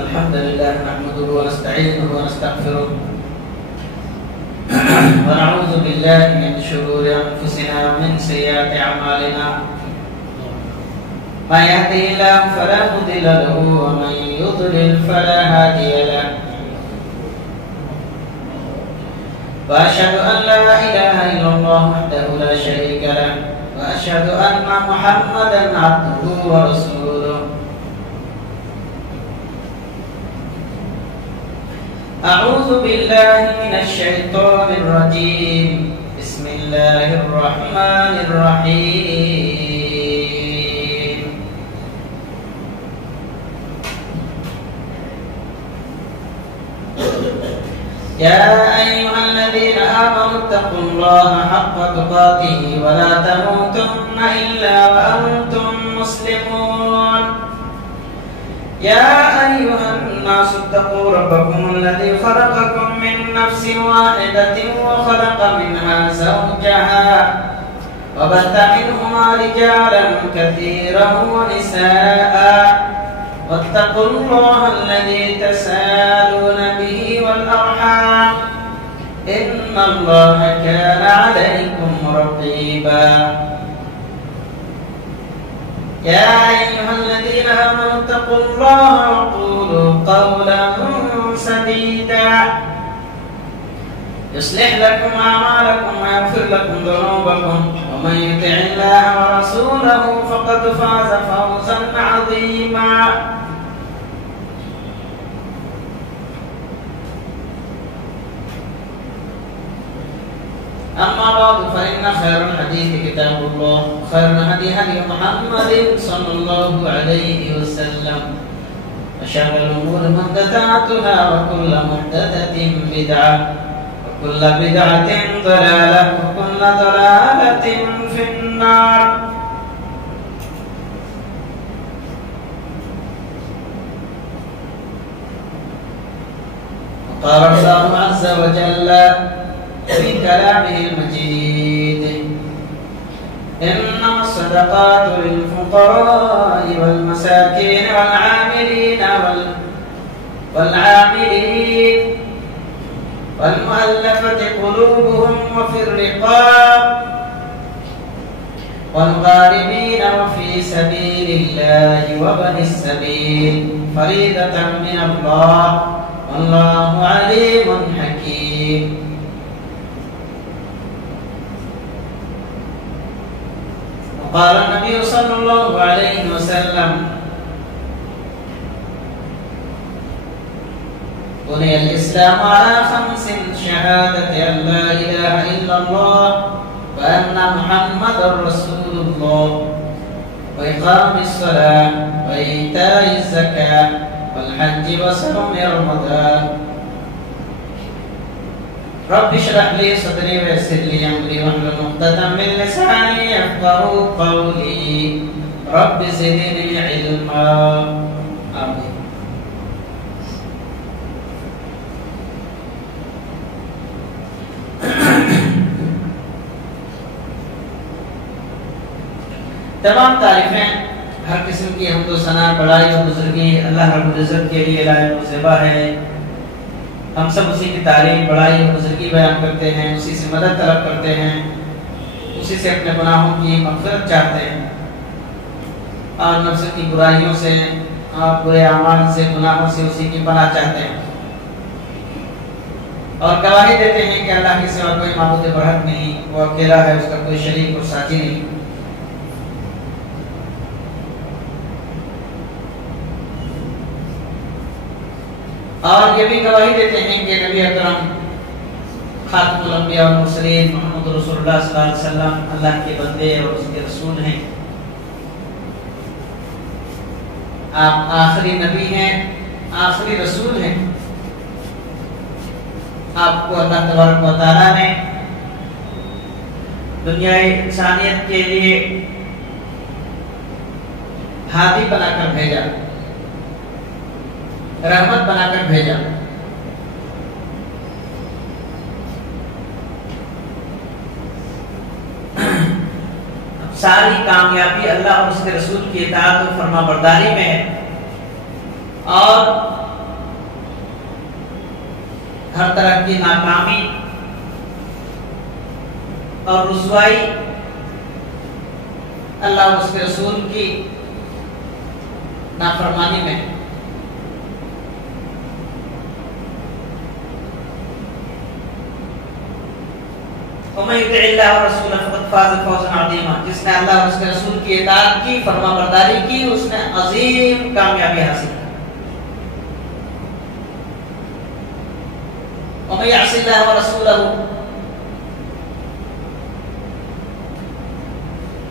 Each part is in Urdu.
الحمد لله نحمده ونستعينه ونستغفره ونعوذ بالله من شرور أنفسنا ومن سيئات أعمالنا من يهده الله فلا مضل له ومن يضلل فلا هادي له وأشهد أن لا إله إلا الله وحده لا شريك له وأشهد أن محمدا عبده ورسوله أعوذ بالله من الشيطان الرجيم بسم الله الرحمن الرحيم يا أيها الذين آمنوا اتقوا الله حق تقاته ولا تموتن إلا وأنتم مسلمون يا أيها الناس اتقوا ربكم الذي خلقكم من نفس واحدة وخلق منها زوجها وبث منهما رجالا كثيرا ونساء واتقوا الله الذي تساءلون به والأرحام إن الله كان عليكم رقيبا يا أيها الذين آمنوا اتقوا الله وقولوا قولا سديدا يصلح لكم أعمالكم ويغفر لكم ذنوبكم ومن يطع الله ورسوله فقد فاز فوزا عظيما أما بعد فإن خير الحديث كتاب الله وخير الهدي هدي محمد صلى الله عليه وسلم وشر الأمور محدثاتها وكل محدثة بدعة وكل بدعة ضلالة وكل ضلالة في النار وقال الله عز وجل في كلامه المجيد إنما الصدقات للفقراء والمساكين والعاملين والمؤلفة قلوبهم وفي الرقاب والغارمين وفي سبيل الله وابن السبيل فريضة من الله والله عليم حكيم قال النبي صلى الله عليه وسلم بني الإسلام على 5 شهادة أن لا إله إلا الله وأن محمدا رسول الله وإقام الصلاة وإيتاء الزكاة والحج وصوم رمضان رب اشرح لي صدري ويسر لي امري واحلل عقدة من لساني يفقهوا قولي رب زدني علما آمين. تمام تعریفیں ہر قسم کی حمد و ثنا بڑائی اور بزرگی اللہ رب العزت کے لیے لائق و زیبا ہے. ہم سب اسی کی تعریف بڑائی اور بزرگی بیان کرتے ہیں, اسی سے مدد طلب کرتے ہیں, اسی سے اپنے گناہوں کی مغفرت چاہتے ہیں اور نفس کی برائیوں سے اور برے اعمال سے گناہوں سے اسی کی پناہ چاہتے ہیں اور گواہی دیتے ہیں کہ اللہ کے سوا کوئی معبود برحق نہیں, وہ اکیلا ہے, اس کا کوئی شریک اور ساتھی نہیں. اور یہ بھی گواہی دیتے ہیں کہ نبی اکرم خاتم الانبیاء والمرسلین محمد رسول اللہ صلی اللہ علیہ وسلم اللہ کے بندے اور اس کے رسول ہیں. آپ آخری نبی ہیں, آخری رسول ہیں. آپ کو اللہ تبارک و تعالیٰ نے دنیائے انسانیت کے لیے ہادی بنا کر بھیجا, رحمت بنا کر بھیجا. ساری کامیابی اللہ اور اس کے رسول کی اطاعت و فرما برداری میں ہے اور ہر طرح کی ناکامی اور رسوائی اللہ اور اس کے رسول کی نافرمانی میں. وَمَن يُطِعِ اللَّهَ وَرَسُولَهُ فَقَدْ فَازَ فَوْزًا عَظِيمًا. جس نے اللہ اور اس کے رسول کی اطاعت کی، فرما برداری کی، اس نے عظیم کامیابی حاصل کی. وَمَن يَعْصِ اللَّهَ وَرَسُولَهُ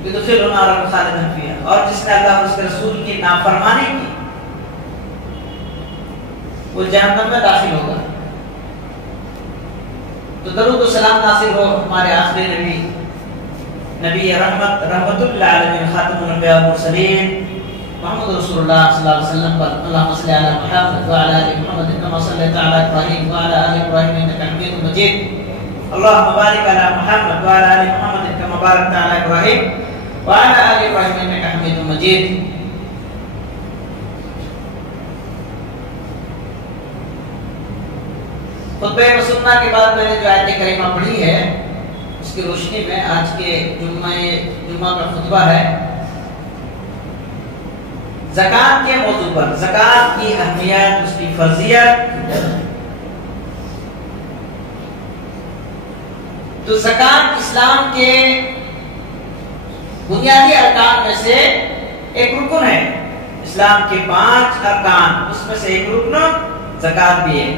يُدْخِلْهُ نَارًا خَالِدًا فِيهَا. اور جس نے اللہ اور اس کے رسول کی نافرمانی کی وہ جہنم میں داخل ہوگا. تو درود و سلام نازل ہو ہمارے آخری نبی رحمت للعالمین خاتم الانبیاء والمرسلین محمد رسول اللہ صلی اللہ علیہ وسلم پر. اللهم صل علی محمد وعلى ال محمد كما صليت على ابراہیم وعلى ال ابراہیم انك حمید مجید. اللهم بارک علی محمد وعلى ال محمد كما باركت على ابراہیم وعلى ال ابراہیم انك حمید مجید. خطبہ مسنہ کے بعد میں نے جو آیت کریمہ پڑھی ہے اس کی روشنی میں آج کے جمعہ کا خطبہ ہے زکوٰۃ کے موضوع پر. زکوٰۃ کی اہمیت، اس کی فرضیت. تو زکوٰۃ اسلام کے بنیادی ارکان میں سے ایک رکن ہے. اسلام کے 5 ارکان، اس میں سے ایک رکن زکوٰۃ بھی ہے.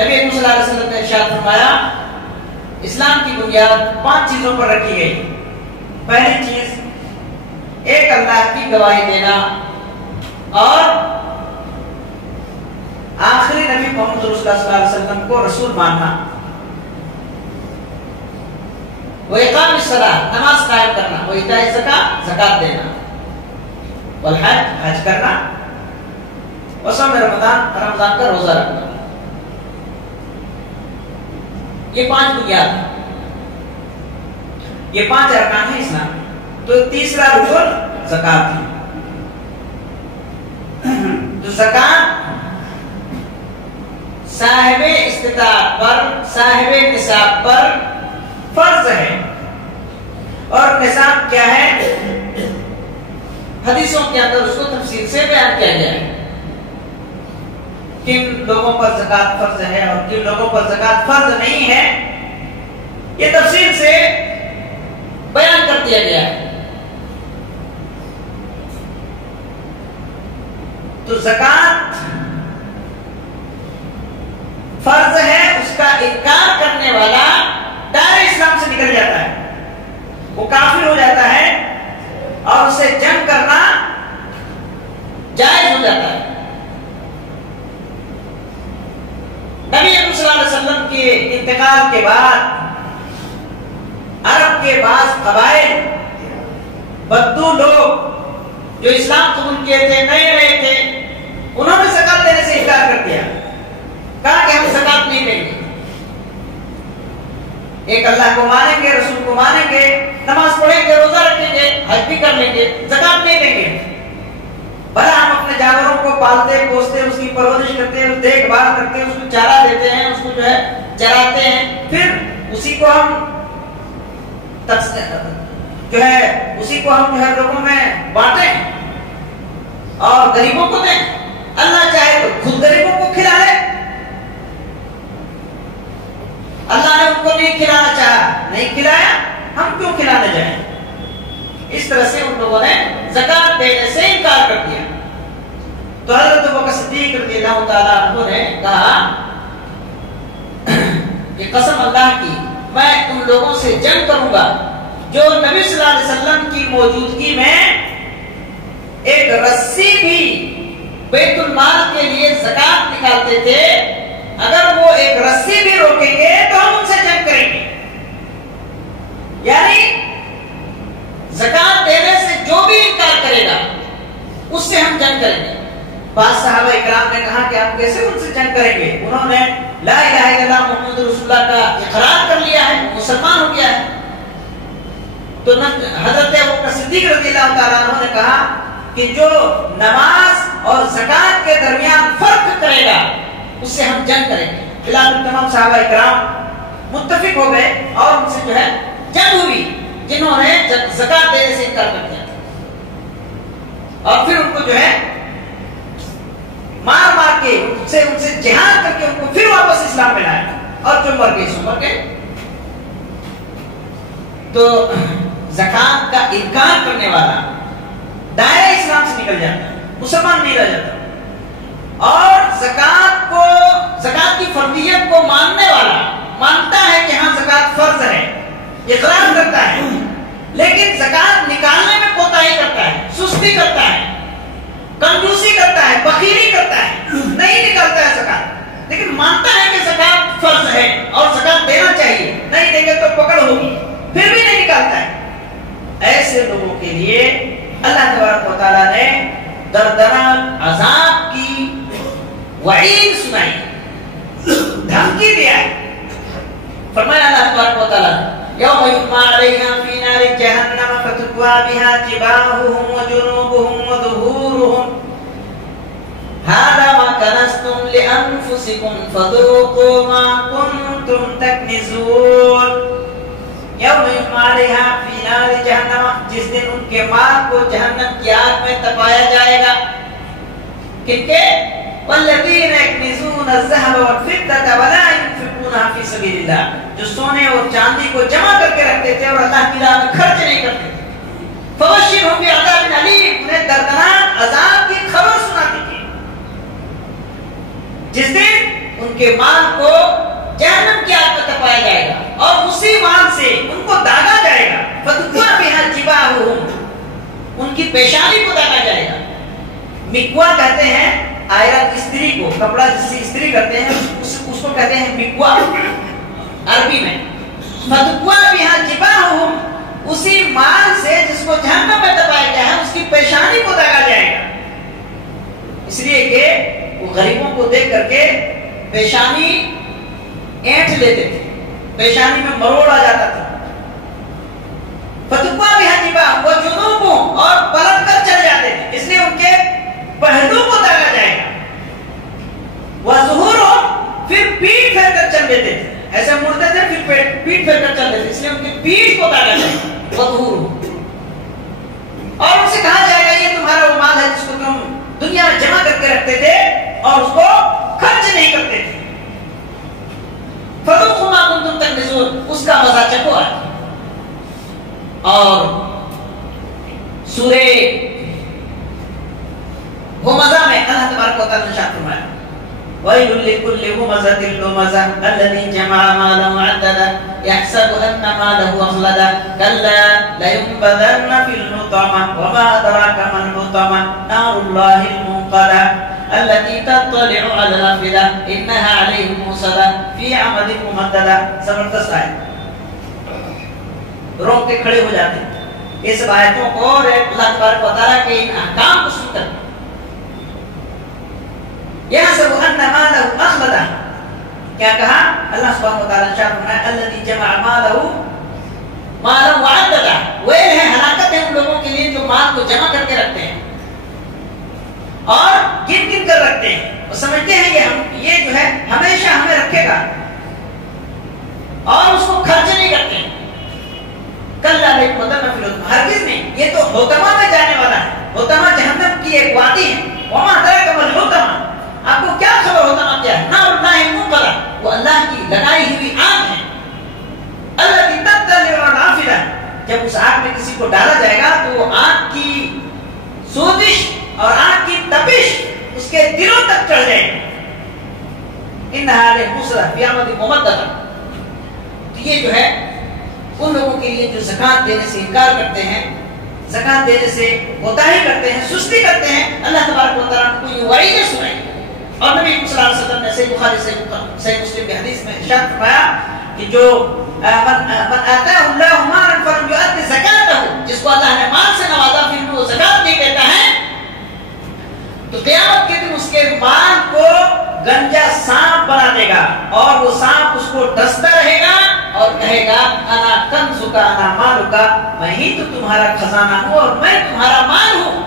نبی صلی اللہ علیہ وسلم نے ارشاد فرمایا اسلام کی بنیاد 5 چیزوں پر رکھی گئی. پہلی چیز ایک اللہ کی گواہی دینا اور آخری نبی محمد رسول اللہ صلی اللہ علیہ وسلم کو رسول ماننا. وہ اقام الصلاۃ، نماز قائم کرنا. وہ ایتاء الزکاۃ، زکات دینا. والحج، حج کرنا. وصوم رمضان، رمضان کا روزہ رکھنا. یہ 5 بنیاد ہیں، یہ 5 ارکان ہیں اسلام. تو تیسرا رکن زکات ہے. تو زکات صاحب استطاعت پر، صاحب نصاب پر فرض ہے. اور نصاب کیا ہے؟ حدیثوں کے اندر اس کو تفصیل سے بیان کیا گیا ہے. کن لوگوں پر زکات فرض ہے اور کن لوگوں پر زکات فرض نہیں ہے، یہ تفصیل سے بیان کر دیا گیا ہے. تو زکات فرض ہے، اس کا انکار کرنے والا دائرہ اسلام سے نکل جاتا ہے، وہ کافر ہو جاتا ہے اور اسے جنگ کرنا جائز ہو جاتا ہے. نبی صلی اللہ علیہ وسلم کے انتقال کے بعد عرب کے بعض قبائل بدو لوگ جو اسلام قبول کیے تھے، نئے تھے، انہوں نے زکات دینے سے انکار کر دیا. کہا کہ ہم زکات نہیں دیں گے. ایک اللہ کو مانیں گے، رسول کو مانیں گے، نماز پڑھیں گے، روزہ رکھیں گے، حج بھی کر لیں گے، زکات نہیں دیں گے. بھلا ہم اپنے جانوروں کو پالتے پوستے، اس کی پرورش کرتے ہیں، دیکھ بھال کرتے ہیں، اس کو چارہ دیتے ہیں، اس کو جو ہے چراتے ہیں، پھر اسی کو ہم لوگوں میں بانٹیں اور غریبوں کو دیں. اللہ چاہے تو خود غریبوں کو کھلا لے. اللہ نے ان کو نہیں کھلانا چاہا، نہیں کھلایا، ہم کیوں کھلانے جائیں؟ اس طرح سے ان لوگوں نے زکات دینے سے انکار کر دیا. تو حضرت ابوبکر صدیق رضی اللہ تعالیٰ عنہ نے کہا کہ قسم اللہ کی میں ان لوگوں سے جنگ کروں گا جو نبی صلی اللہ علیہ وسلم کی موجودگی میں ایک رسی بھی بیت المال کے لیے زکات نکالتے تھے. اگر وہ ایک رسی بھی روکیں گے تو ہم ان سے جنگ کریں گے. یعنی زکات دینے سے جو بھی انکار کرے گا اس سے ہم جنگ کریں گے. بعض صحابہ اکرام نے کہا کہ آپ کیسے ان سے جنگ کریں گے؟ انہوں نے لا الہ الا اللہ محمد رسول اللہ کا اقرار کر لیا ہے، مسلمان ہو گیا ہے. تو حضرت ابوبکر صدیق رضی اللہ تعالیٰ عنہ نے کہا کہ جو نماز اور زکات کے درمیان فرق کرے گا اس سے ہم جنگ کریں گے۔ فی الحال تمام صحابہ اکرام متفق ہو گئے اور ان سے جو ہے جنگ ہوئی جنہوں نے زکات دینے سے انکار کر دیا اور پھر ان کو جو ہے مار مار کے ان سے جہاد کر کے ان کو پھر واپس اسلام میں لایا اور جو مر گئے سو مر گئے۔ تو زکات کا انکار کرنے والا دائرہ اسلام سے نکل جاتا ہے، مسلمان نہیں رہ جاتا، اور زکات کی فرضیت کو ماننے والا مانتا ہے کہ ہاں زکات فرض ہے، اقرار کرتا ہے، لیکن زکات نکالنے میں کوتاہی کرتا ہے، سستی کرتا ہے، کنجوسی کرتا ہے، بخیلی کرتا ہے، نہیں نکالتا ہے زکات، لیکن مانتا ہے کہ زکات فرض ہے اور زکات دینا چاہیے، نہیں دیں گے تو پکڑ ہوگی، پھر بھی نہیں نکالتا ہے۔ ایسے لوگوں کے لیے اللہ تبارک و تعالیٰ نے دردناک عذاب کی وعید سنائی، دھمکی دیا ہے۔ فرمایا اللہ تبارک و تعالیٰ یوم یحمى علیہا فی نار جہنم فتکوی بہا جباہہم وجنوبہم وظہورہم ھذا ما کنزتم لانفسکم فذوقوا ما کنتم تکنزون۔ یوم یحمى علیہا فی نار جہنم، جس دن ان کے مال کو جہنم کی آگ میں تپایا جائے گا۔ کن کے؟ والذین یکنزون الذهب والفضة ولا ينفقونها فی سبیل اللہ، جو سونے اور چاندی کو جمع کر کے رکھتے تھے اور اللہ کی راہ میں خرچ نہیں کرتے تھے۔ فبشرھم بعذاب علیم، انہیں دردناک عذاب کی خبر سنا دیجیے جس دن ان کے مال کو جہنم کی آگ میں تپایا جائے گا اور اسی مال سے ان کو داغا جائے گا۔ فتکوی بہا جباہہم، ان کی پیشانی کو داغا جائے گا۔ مکوا کہتے ہیں آئرن استری کو، کپڑا جس سے استری کرتے ہیں اس کو کہتے ہیں مکوا عربی میں۔ فتکوی بہا جباہہم، اسی مال سے جس کو جہنم میں دبایا گیا ہے اس کی پیشانی کو داغا جائے گا، اس لیے کہ وہ غریبوں کو دیکھ کر کے پیشانی اینٹ لیتے تھے، پیشانی میں مروڑ آ جاتا تھا۔ فتکوی بہا جباہہم وجنوبہم، اور پلٹ کر چل جاتے تھے، اس لیے ان کے پہلو کو داغا جائے گا۔ وظہورہم، پھر پیٹ پھیر کر چل دیتے تھے، ایسے مڑتے تھے پھر پیٹ پھیر کر چل دیتے تھے، اس لیے ان کی پیٹ کو داغا جائے گا۔ وظہورہم، اور ان سے کہا جائے گا یہ تمہارا وہ مال ہے جس کو تم دنیا میں جمع کر کے رکھتے تھے اور اس کو خرچ نہیں کرتے تھے۔ فذوقوا ما کنتم تکنزون، اس کا مزہ چکھو آج۔ اور سورہ ہمزہ میں اللہ تبارک و تعالیٰ نے ارشاد فرمایا وَيْلٌ لِكُلِّ هُمَزَةٍ لُمَزَةٍ الَّذِي جَمَعَ مَالًا وَعَدَّدَهُ يَحْسَبُ أَنَّ مَالَهُ أَخْلَدَهُ كَلَّا لَيُنبَذَنَّ فِي الْحُطَمَةِ وَمَا أَدْرَاكَ مَا الْحُطَمَةُ نَارُ اللَّهِ الْمُوقَدَةُ الَّتِي تَطَّلِعُ عَلَى الْأَفْئِدَةِ إِنَّهَا عَلَيْهِم مُّؤْصَدَةٌ فِي عَمَدٍ مُّمَدَّدَةٍ۔ زبردست آیت، روک کے کھڑے ہو جاتے ہیں اس آیتوں کو اور اللہ تبارک و تعالیٰ کے ان احکام کو سن کر۔ يحسب أن ماله أخلده، کیا کہا اللہ سبحانہ وتعالیٰ نے ارشاد فرمایا الذي جمع مالا وعدده، ویل ہے، ہلاکت ہے ان لوگوں کے لیے جو مال کو جمع کر کے رکھتے ہیں اور گن گن کر رکھتے ہیں، وہ سمجھتے ہیں یہ جو ہے ہمیشہ ہمیں رکھے گا اور اس کو خرچ نہیں کرتے ہیں۔ کلا لیکن ہرگز نہیں، یہ تو حطمہ میں جانے والا ہے، حطمہ جہنم کی ایک وادی ہے۔ وما ادراک ما الحطمہ، آپ کو کیا خبر ہوتا کیا ہے؟ نار اللہ الموقدہ، وہ اللہ کی لگائی ہوئی آگ ہے۔ التي تطلع على الافئدہ، جب اس آگ میں کسی کو ڈالا جائے گا تو وہ آگ کی سوزش اور آگ کی تپش اس کے دلوں تک چڑھ جائے گی۔ انہا علیہم مؤصدۃ فی عمد ممددہ، تو یہ جو ہے ان لوگوں کے لیے جو زکات دینے سے انکار کرتے ہیں، زکات دینے سے کوتاہی کرتے ہیں، سستی کرتے ہیں، اللہ تبارک و تعالیٰ نے کو یہ وعیدیں سنائی۔ اور نبی صلی اللہ علیہ وسلم نے صحیح بخاری صحیح مسلم کی حدیث میں ارشاد فرمایا کہ جو من آتاہ اللہ مالا فلم یؤدِ زکاتہ، جس کو اللہ نے مال سے نوازا پھر وہ زکات نہیں دیتا ہے، تو قیامت کے دن اس کے مال کو گنجا سانپ بنا دے گا اور وہ سانپ اس کو ڈستا رہے گا اور کہے گا انا کنزکا انا مالکا، میں ہی تو تمہارا خزانہ ہوں اور میں تمہارا مال ہوں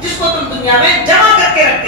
جس کو تم دنیا میں جمع کر کے رکھتے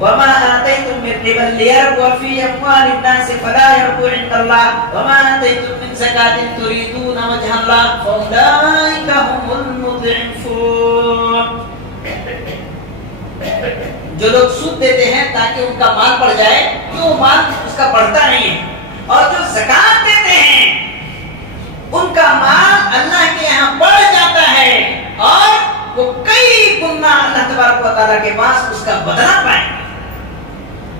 وما آتيتم من ربا ليربو في أموال الناس فلا يربو عند الله وما آتيتم من زكاة تريدون وجه الله فأولئك هم المضعفون. جو لوگ سود دیتے ہیں تاکہ ان کا مال بڑھ جائے تو وہ مال اس کا بڑھتا نہیں ہے، اور جو زکات دیتے ہیں ان کا مال اللہ کے یہاں بڑھ جاتا ہے اور وہ کئی گنا اللہ تبارک و تعالیٰ کے پاس اس کا بدلہ پائیں گے.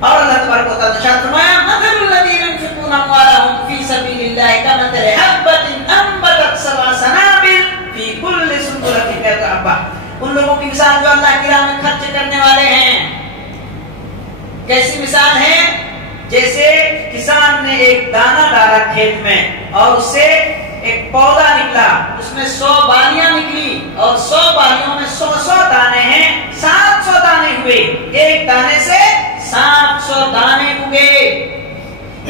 اور اللہ تبارک و تعالیٰ نے ارشاد فرمایا مثل الذین ينفقون اموالهم فی سبیل اللہ کمثل حبۃ انبتت سبع سنابل فی کل سنبلۃ مئۃ حبۃ. ان لوگوں کی مثال جو اللہ کی راہ میں خرچ کرنے والے ہیں، کیسی مثال ہے؟ جیسے کسان نے ایک دانہ ڈالا کھیت میں اور اس سے ایک پودا نکلا، اس میں 100 بالیاں نکلی اور 100 بالیوں میں 100 دانے ہیں، 700 دانے ہوئے. ایک دانے سے 700 دانے اگے.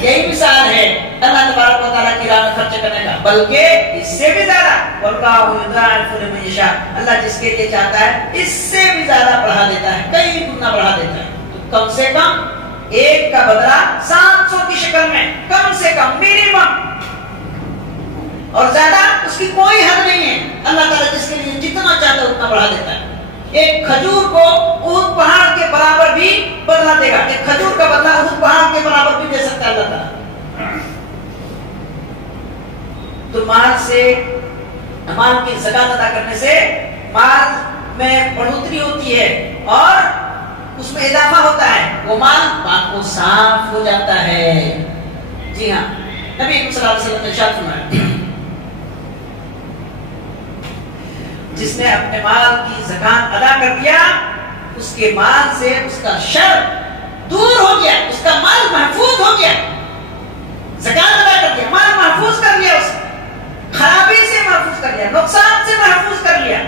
یہی مثال ہے اللہ تبارک و تعالیٰ کی راہ میں خرچ کرنے کا، بلکہ اس سے بھی زیادہ. واللہ یضاعف لمن یشاء، اللہ جس کے لیے چاہتا ہے اس سے بھی زیادہ بڑھا دیتا ہے، کئی گنا بڑھا دیتا ہے. تو کم سے کم ایک کا بدلہ 700 کی شکل میں، کم سے کم منیمم، اور زیادہ اس کی کوئی حد نہیں ہے. اللہ تعالیٰ جس کے لیے جتنا چاہتا ہے اتنا بڑھا دیتا ہے. ایک کھجور کو احد پہاڑ کے برابر بھی بدلہ دے گا. ایک کھجور کا بدلہ احد پہاڑ کے برابر بھی دے سکتا ہے اللہ تعالیٰ. تو مال کی زکات ادا کرنے سے مال میں بڑھوتری ہوتی ہے اور اس میں اضافہ ہوتا ہے، وہ مال پاک و صاف ہو جاتا ہے. جی ہاں، نبی صلی اللہ علیہ وسلم نے ارشاد فرمایا جس نے اپنے مال کی زکات ادا کر دیا اس کے مال سے اس کا شر دور ہو گیا، اس کا مال محفوظ ہو گیا. زکات ادا کر دیا، مال محفوظ کر لیا، اس خرابی سے محفوظ کر لیا، نقصان سے محفوظ کر لیا.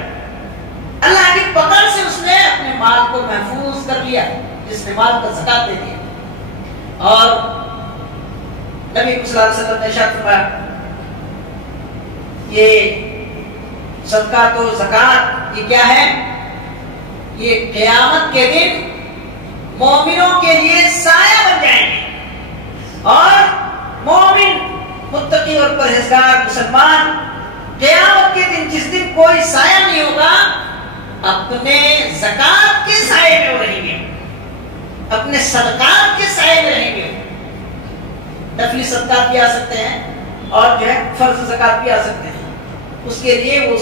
اللہ کی پکڑ سے اس نے اپنے مال کو محفوظ کر لیا جس نے مال کا زکات دے دیا. اور نبی صلی اللہ علیہ وسلم نے ارشاد فرمایا یہ صدقات و زکات یہ کیا ہے؟ یہ قیامت کے دن مومنوں کے لیے سایہ بن جائیں گے. اور مومن، متقی اور پرہیزگار مسلمان قیامت کے دن، جس دن کوئی سایہ نہیں ہوگا، اپنے زکات کے سائے میں وہ رہیں گے، اپنے صدقات کے سائے میں رہیں گے. نفلی صدقات بھی آ سکتے ہیں اور جو ہے فرض زکات بھی آ سکتے ہیں. اس کے لیے وہ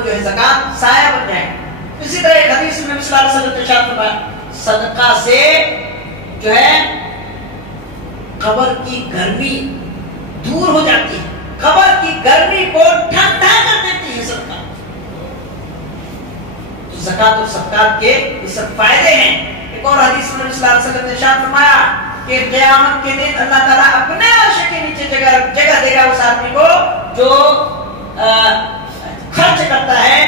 جو ہے زکات سایہ بن جائے. اسی طرح ایک حدیث میں نبی صلی اللہ علیہ وسلم نے ارشاد فرمایا صدقہ سے جو ہے قبر کی گرمی دور ہو جاتی ہے، قبر کی گرمی کو ٹھنڈا کر دیتی ہے صدقہ. تو زکات اور صدقات کے یہ سب فائدے ہیں. ایک اور حدیث میں نبی صلی اللہ علیہ وسلم نے ارشاد فرمایا کہ قیامت کے دن اللہ تعالیٰ اپنے عرش کے نیچے جگہ دے گا اس آدمی کو جو خرچ کرتا ہے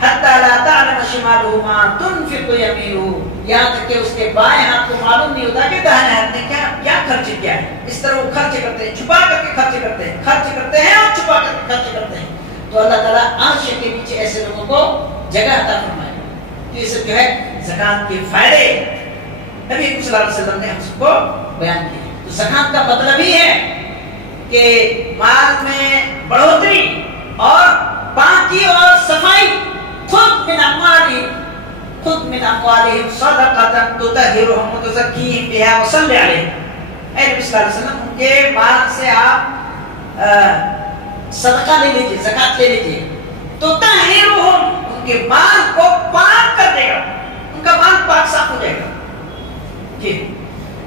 حتی لا تعلم شمالہ ما تنفق یمینہ، یہاں تک کہ اس کے بائیں ہاتھ کو معلوم نہیں ہوتا کہ داہنے ہاتھ نے کیا خرچ کیا ہے. اس طرح وہ خرچ کرتے ہیں، چھپا کر کے خرچ کرتے ہیں اور چھپا کر کے خرچ کرتے ہیں. تو اللہ تعالیٰ عرش کے نیچے ایسے لوگوں کو جگہ عطا فرمائے. تو یہ سب جو ہے زکات کے فائدے نبی صلی اللہ علیہ وسلم نے ہم سب کو بیان کیے. تو زکات کا مطلب ہی ہے کہ مال میں بڑھوتری اور پاکی اور صفائی. خود من اموالہم صدقۃ تطہرہم وتزکیہم بہا وصلی علیہم. اے نبی صلی اللہ علیہ وسلم ان کے مال سے آپ صدقہ لے لیجیے، زکات لے لیجیے. تطہرہم، ان کے مال کو پاک کر دے گا، ان کا مال پاک صاف ہو جائے گا. جی،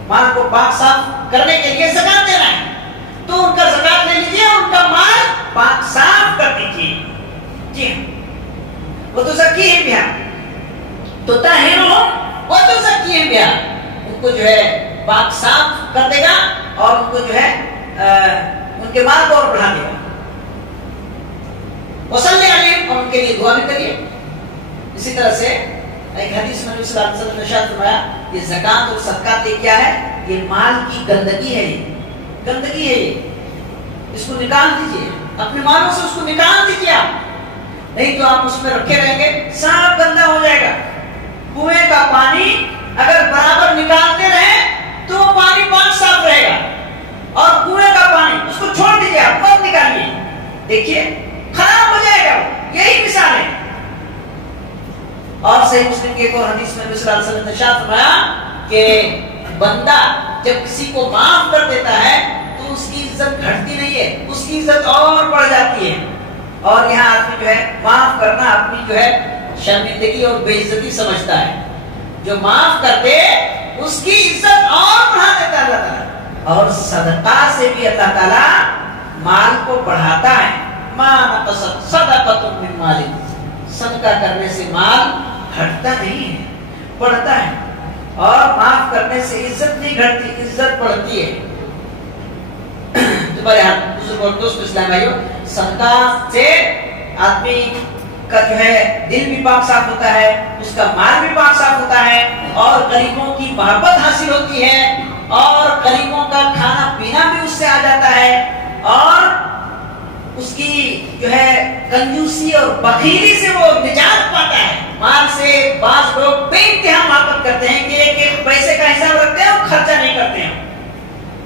مال کو پاک صاف کرنے کے لیے زکات دینا ہے تو ان کا زکات لے لیجیے، ان کا مال پاک صاف کر دیجیے. جی ہاں، وتزکیہم بہا، تطہرہم وتزکیہم بہا، ان کو جو ہے پاک صاف کر دے گا اور ان کو جو ہے ان کے مال کو اور بڑھا دے گا. وصلی علیہم، اور ان کے لیے دعا بھی کریے. اسی طرح سے ایک حدیث میں نبی صلی اللہ علیہ وسلم نے ارشاد فرمایا یہ زکات اور صدقات یہ کیا ہے؟ یہ مال کی گندگی ہے، یہ گندگی ہے، یہ اس کو نکال دیجیے، اپنے مالوں سے اس کو نکال دیجیے. آپ نہیں تو آپ اس میں رکھے رہیں گے، صاف گندا ہو جائے گا. کنویں کا پانی اگر برابر دیکھیے خراب ہو جائے گا. یہی مثال ہے. اور صحیح مسلم کی ایک اور حدیث میں نبی صلی اللہ علیہ وسلم نے ارشاد فرمایا کہ بندہ جب کسی کو معاف کر دیتا ہے تو اس کی عزت گھٹتی نہیں ہے, اس کی عزت اور بڑھ جاتی ہے. اور یہاں آدمی جو ہے معاف کرنا اپنی جو ہے شرمندگی اور بے عزتی سمجھتا ہے. جو معاف کر دے اس کی عزت اور بڑھا دیتا ہے اللہ تعالیٰ. اور صدقہ سے بھی اللہ تعالیٰ مال کو بڑھاتا ہے. ما نقصت صدقۃ من مال, صدقہ کرنے سے مال گھٹتا نہیں ہے, بڑھتا ہے. اور معاف کرنے سے عزت نہیں گھٹتی, عزت بڑھتی ہے. تو بہرحال بزرگ اور دوست اسلام بھائیو, صدقہ سے آدمی کا جو ہے دل بھی پاک صاف ہوتا ہے, اس کا مال بھی پاک صاف ہوتا ہے, اور غریبوں کی محبت حاصل ہوتی ہے, اور غریبوں کا کھانا پینا بھی اس سے آ جاتا ہے, اور اس کی جو ہے کنجوسی اور بخیلی سے وہ نجات پاتا ہے. مال سے بعض لوگ بے انتہا محبت کرتے ہیں کہ ایک پیسے کا حساب رکھتے ہیں اور خرچہ نہیں کرتے ہیں.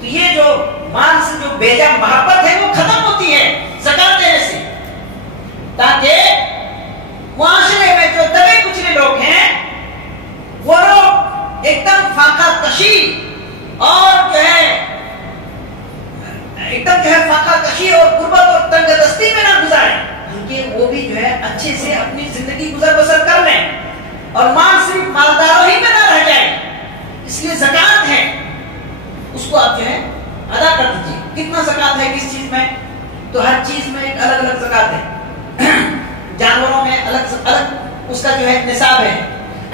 تو یہ جو مال سے جو بیجا محبت ہے وہ ختم ہوتی ہے زکات دینے سے, تاکہ معاشرے میں جو دبے کچلے لوگ ہیں وہ لوگ ایک دم فاقہ کشی اور جو ہے ایک دم جو ہے فاقہ کشی اور غربت اور تنگ دستی میں نہ گزاریں, بلکہ وہ بھی جو ہے اچھے سے اپنی زندگی گزر بسر کر لیں, اور مال صرف مالداروں ہی میں نہ رہ جائے. اس لیے زکات ہے, اس کو آپ جو ہے ادا کر دیجیے. کتنا زکات ہے کس چیز میں؟ تو ہر چیز میں ایک الگ الگ زکات ہے. جانوروں میں الگ الگ اس کا جو ہے نصاب ہے,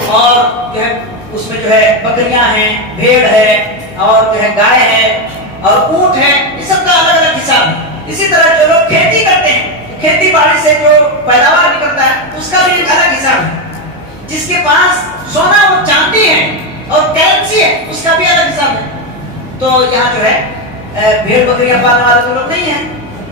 اور جو ہے اس میں جو ہے بکریاں ہیں, بھیڑ ہے, اور جو ہے گائے ہے, اور اونٹ ہے, یہ سب کا الگ الگ حساب ہے. اسی طرح جو لوگ کھیتی کرتے ہیں, کھیتی باڑی سے جو پیداوار نکلتا ہے اس کا بھی ایک الگ حساب ہے. جس کے پاس سونا اور چاندی ہے اور کرنسی ہے اس کا بھی الگ حساب ہے. تو یہاں جو ہے بھیڑ بکریاں پالنے والے تو لوگ نہیں ہیں,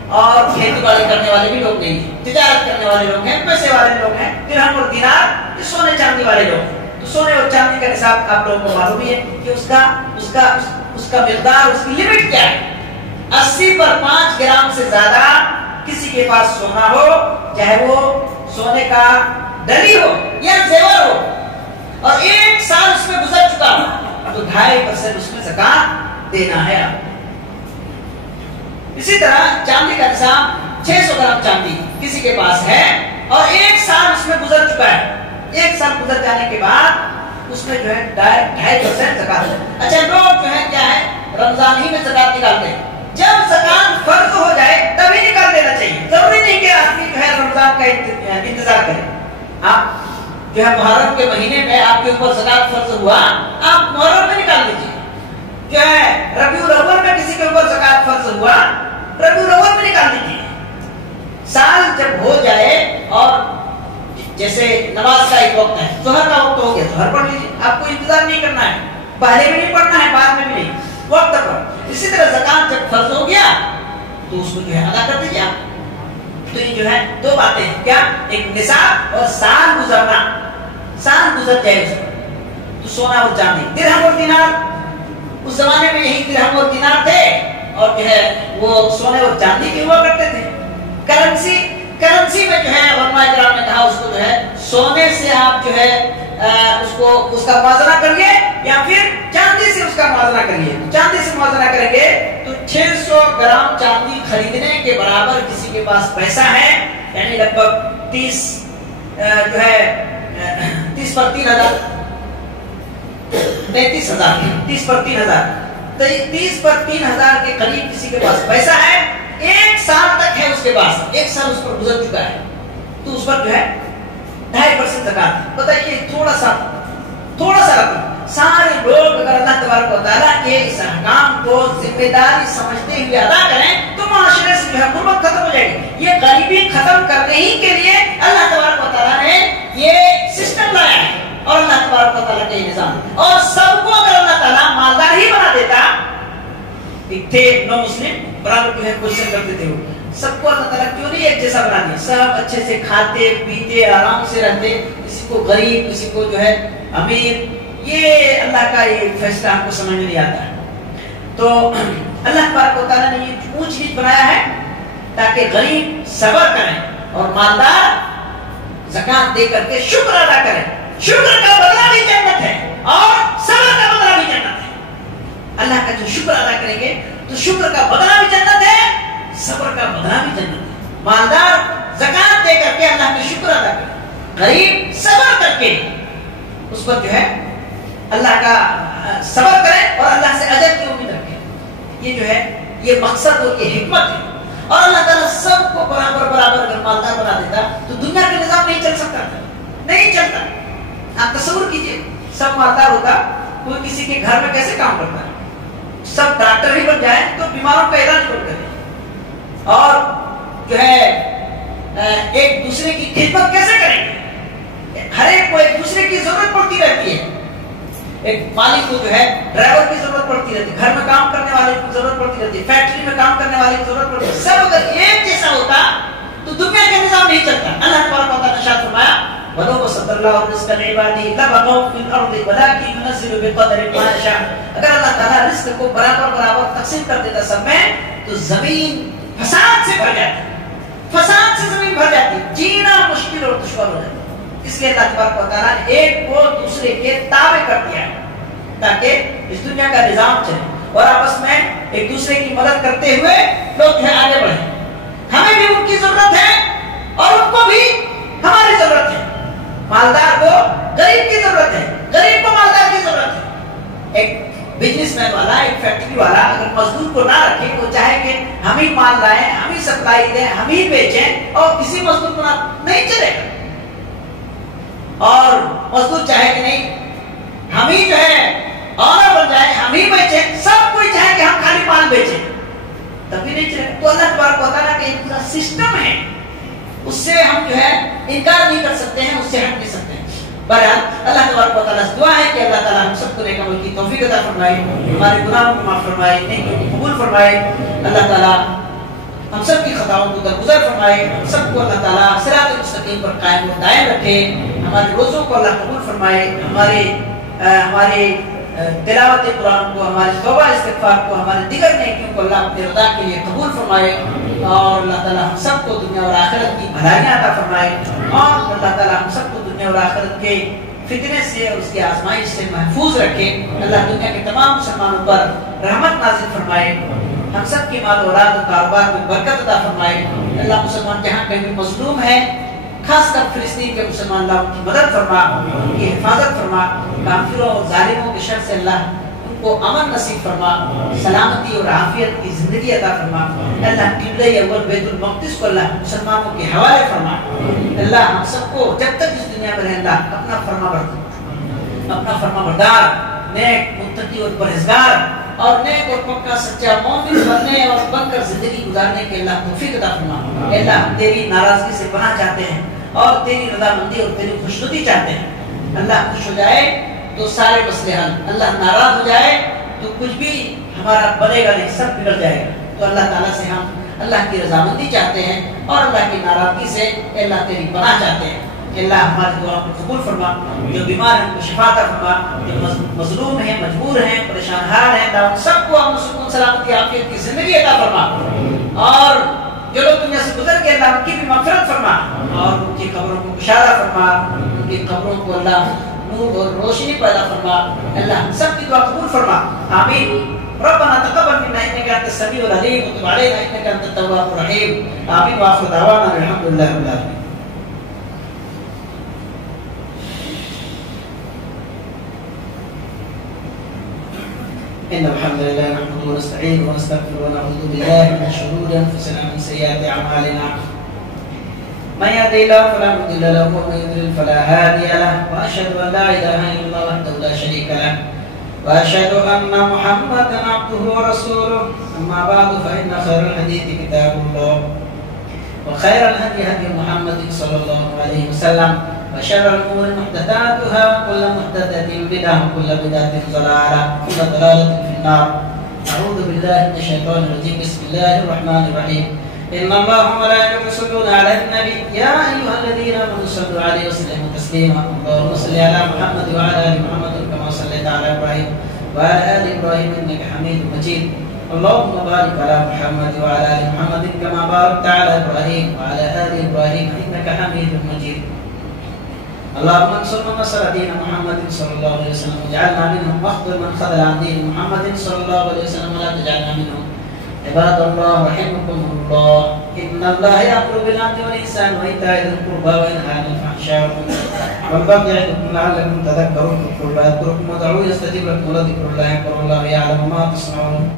اور کھیتی باڑی کرنے والے بھی لوگ نہیں ہیں, تجارت کرنے والے لوگ ہیں, پیسے والے لوگ ہیں, درہم اور دینار یہ سونے چاندی والے لوگ ہیں. تو سونے اور چاندی کا حساب آپ لوگوں کو معلوم ہی ہے کہ اس کا مقدار, اس کی لمٹ کیا ہے. 80 پر 5 گرام سے زیادہ کسی کے پاس سونا ہو, چاہے وہ سونے کا ڈلی ہو یا زیور ہو, اور 1 سال اس میں گزر چکا ہو, تو 2.5% اس میں زکات دینا ہے. اسی طرح چاندی کا نصاب 600 گرام چاندی کسی کے پاس ہے, اور 1 سال اس میں گزر چکا ہے. 1 سال گزر جانے کے بعد اس میں جو ہے 2.5% زکات ہے. اچھا, لوگ جو ہے کیا ہے رمضان ہی میں زکات نکالتے ہیں. جب زکات فرض ہو جائے تبھی نکال دینا چاہیے. ضروری نہیں کہ آدمی جو ہے رمضان کا انتظار کرے. آپ جو ہے محرم کے مہینے میں آپ کے اوپر زکات فرض ہوا, آپ محرم میں نکال دیجیے. جو ہے ربیع الاول میں کسی کے اوپر زکات فرض ہوا, ربیع الاول میں نکال دیجیے. سال جب ہو جائے, اور جیسے نماز کا ایک وقت ہے, ظہر کا وقت ہو گیا, ظہر پڑھ لیجیے. آپ کو انتظار نہیں کرنا ہے, پہلے بھی نہیں پڑھنا ہے, بعد میں بھی نہیں, وقت پر. اسی طرح زکات جب فرض ہو گیا تو اس کو جو ہے ادا کر دیجیے آپ. تو یہ جو ہے 2 باتیں ہیں, کیا؟ ایک نصاب اور سال گزرنا. سال گزر جائے اس پر تو سونا اور چاندی, درہم اور دینار, اس زمانے میں یہی درہم اور دینار تھے, اور جو ہے وہ سونے اور چاندی کے ہوا کرتے تھے. کرنسی میں جو ہے علماء کرام نے کہا اس کو جو ہے سونے سے آپ جو ہے اس کا موازنہ کریے, یا پھر چاندی سے اس کا موازنہ کریے. چاندی سے موازنہ کریں گے تو 600 گرام چاندی خریدنے کے برابر کسی کے پاس پیسہ ہے, یعنی لگ بھگ 30 جو ہے 30 پر 3000 33,000 30 پر 3000 30 پر 3000 کے قریب کسی کے پاس پیسہ ہے. 1 سال تک ہے اس کے پاس, 1 سال اس پر گزر چکا ہے, تو اس پر جو ہے 2.5% زکات ہے. بتائیے تھوڑا سا رقم. سارے لوگ اگر اللہ تبارک و تعالیٰ کے اس احکام کو ذمہ داری سمجھتے ہوئے ادا کریں تو معاشرے سے جو ہے غربت ختم ہو جائے گی. یہ غریبی ختم کرنے ہی کے لیے اللہ تبارک و تعالیٰ نے یہ سسٹم لایا ہے, اور اللہ تبارک و تعالیٰ کا یہ نظام. اور سب کو اگر اللہ تعالیٰ مالدار ہی بنا دیتا, ایک تھے نو مسلم برابر جو ہے کوشچن کرتے تھے, وہ سب کو اللہ تعالیٰ کیوں نہیں ایک جیسا بنا دیا؟ سب اچھے سے کھاتے پیتے آرام سے رہتے, کسی کو غریب کسی کو جو ہے امیر. یہ اللہ کا یہ فیصلہ ہم کو سمجھ میں نہیں آتا ہے. تو اللہ تبارک و تعالیٰ نے یہ اونچ نیچ بنایا ہے, تاکہ غریب صبر کریں اور مالدار زکات دے کر کے شکر ادا کریں. شکر کا بدلہ بھی جنت ہے اور صبر کا بدلہ بھی جنت ہے. اللہ کا جو شکر ادا کریں گے تو شکر کا بدلہ بھی جنت ہے, صبر کا بدلہ بھی جنت ہے. مالدار زکات دے کر کے اللہ کا شکر ادا کرے, غریب صبر کر کے اس پر جو ہے اللہ کا صبر کرے اور اللہ سے اجر کی امید رکھے. یہ جو ہے یہ مقصد اور یہ حکمت ہے. اور اللہ تعالیٰ سب کو برابر برابر اگر مالدار بنا دیتا تو دنیا کا نظام نہیں چل سکتا تھا, نہیں چلتا. آپ تصور کیجئے سب مالدار ہوتا, کوئی کسی کے گھر میں کیسے کام کرتا ہے؟ سب ڈاکٹر ہی بن جائیں تو بیماروں کا علاج کون کرے, اور جو ہے ایک دوسرے کی خدمت کیسے کریں گے؟ ہر ایک کو ایک دوسرے کی ضرورت پڑتی رہتی ہے. ایک مالک کو جو ہے ڈرائیور کی ضرورت پڑتی رہتی ہے, گھر میں کام کرنے والے کی ضرورت پڑتی رہتی ہے, فیکٹری میں کام کرنے والے کی ضرورت پڑتی ہے. سب اگر ایک جیسا ہوتا تو دنیا کا نظام نہیں چلتا. اللہ تبارک و تعالیٰ نے ارشاد فرمایا وَلَوْ بَسَطَ اللَّهُ الرِّزْقَ لِعِبَادِهِ لَبَغَوْا فِي الْأَرْضِ وَلَٰكِن يُنَزِّلُ بِقَدْرِ مَا يَشَاءُ. اگر اللہ تعالیٰ رزق کو برابر برابر تقسیم کر دیتا سب میں تو زمین فساد سے بھر جاتی, فساد سے زمین بھر جاتی, جینا مشکل اور دشوار ہو جاتا. اس لیے اللہ تبارک و تعالیٰ نے ایک کو دوسرے کے تابع کر دیا ہے تاکہ اس دنیا کا نظام چلے اور آپس میں ایک دوسرے کی مدد کرتے ہوئے لوگ جو ہے آگے بڑھیں. ہمیں بھی ان کی ضرورت ہے اور ان کو بھی ہماری ضرورت ہے. مالدار کو غریب کی ضرورت ہے, غریب کو مالدار کی ضرورت ہے. ایک بزنس مین والا, ایک فیکٹری والا اگر مزدور کو نہ رکھے, وہ چاہے کہ ہم ہی مال لائیں, ہم ہی سپلائی دیں, ہم ہی بیچیں اور کسی مزدور کو نہیں چلے گا. اور مزدور چاہے کہ نہیں ہم ہی جو ہے آنر بن جائے, ہم ہی بیچیں, سب کوئی چاہے کہ ہم خالی مال بیچیں, تب بھی نہیں چلے گا. تو اللہ تبارک و تعالیٰ کا ایک پورا سسٹم ہے, اس سے ہم جو ہے انکار نہیں کر سکتے ہیں, اس سے ہٹ نہیں سکتے ہیں. بہرحال اللہ تبارک و تعالیٰ سے دعا ہے کہ اللہ تعالیٰ ہم سب کو نیک عمل کی توفیق عطا فرمائے, ہمارے گناہوں کو معاف فرمائے, نیکیوں کو قبول فرمائے. اللہ تعالیٰ ہم سب کی خطاؤں کو درگزر فرمائے, ہم سب کو اللہ تعالیٰ صراط مستقیم پر قائم و دائم رکھے, ہمارے روزوں کو اللہ قبول فرمائے, ہمارے تلاوت قرآن کو, ہمارے توبہ استغفار کو, ہمارے دیگر نیکیوں کو اللہ اپنے رضا کے لیے قبول فرمائے. اور اللہ تعالیٰ ہم سب کو دنیا اور آخرت کی بھلائیاں عطا فرمائے, اور اللہ تعالیٰ ہم سب کو دنیا اور آخرت کے فتنے سے اور اس کی آزمائش سے محفوظ رکھے. اللہ دنیا کے تمام مسلمانوں پر رحمت نازل فرمائے, ہم سب کی مال اولاد و کاروبار میں برکت عطا فرمائے. اللہ مسلمان جہاں کہیں بھی مظلوم ہے, خاص کر فلسطین کے مسلمان, اللہ ان کی مدد فرما, ان کی حفاظت فرما, کافروں اور ظالموں کے شر سے اللہ ان کو امن نصیب فرما, سلامتی اور عافیت کی زندگی عطا فرما. اللہ قبلہ اول بیت المقدس کو اللہ مسلمانوں کے حوالے فرما. اللہ ہم سب کو جب تک اس دنیا میں رہے اللہ اپنا فرما بردار, نیک متقی اور پرہیزگار اور نیک اور پکا سچا مومن بننے اور بن کر زندگی گزارنے کے اللہ توفیق عطا فرما. اللہ ہم تیری ناراضگی سے پناہ چاہتے ہیں اور تیری رضامندی اور تیری خوشنودی چاہتے ہیں. اللہ خوش ہو جائے تو سارے مسئلے حل, اللہ ناراض ہو جائے تو کچھ بھی ہمارا بنے گا نہیں, سب بگڑ جائے گا. تو اللہ تعالیٰ سے ہم اللہ کی رضامندی چاہتے ہیں اور اللہ کی ناراضگی سے اللہ تیری پناہ چاہتے ہیں. کہ اللہ ہماری دعا کو قبول فرما, جو بیمار ہیں ان کو شفا عطا فرما, جو مظلوم ہیں, مجبور ہیں, پریشان حال ہیں, اللہ سب کو امن سکون سلامتی عافیت کی زندگی عطا فرما. اور جو لوگ دنیا سے گزر گئے اللہ ان کی بھی مغفرت فرما اور ان کی قبروں کو کشادہ فرما, ان کی قبروں کو اللہ نور اور روشنی پیدا فرما. اللہ ہم سب کی دعا قبول فرما, آمین. ربنا تقبل منا انك انت السميع العليم وتب علينا انك انت التواب الرحيم. آمين. واخر دعوانا الحمد لله رب العالمين. إن الحمد لله نحمده ونستعينه ونستغفره ونعوذ بالله من شرور أنفسنا ومن سيئات أعمالنا. من يهده الله فلا مضل له ومن يضلل فلا هادي له, وأشهد أن لا إله إلا الله وحده لا شريك له, وأشهد أن محمدا عبده ورسوله. أما بعد فإن خير الحديث كتاب الله وخير الهدي هدي محمد صلى الله عليه وسلم, وشر الأمور محدثاتها وكل محدثة بدعة وكل بدعة ضلالة وكل ضلالة في النار. أعوذ بالله من الشيطان الرجيم. بسم الله الرحمن الرحيم. إن الله وملائكته يصلون على النبي يا أيها الذين آمنوا صلوا عليه وسلموا تسليما. اللهم صل على محمد وعلى آل محمد كما صليت على إبراهيم وعلى آل إبراهيم إنك حميد مجيد. اللهم بارك على محمد وعلى ال محمد كما باركت على ابراهيم وعلى ال ابراهيم انك حميد مجيد. اللهم انصر من نصر دين محمد صلى الله عليه وسلم واجعلنا منهم، واخذل من خذل عن دين محمد صلى الله عليه وسلم ولا تجعلنا منهم. عباد الله رحمكم الله، ان الله يامر بالعدل والاحسان وايتاء ذي القربى وينهى عن الفحشاء والبغي يعظكم لعلكم تذكرون. اذكروا الله يذكركم وادعوه يستجب لكم ولذكر الله اكبر والله يعلم ما تصنعون.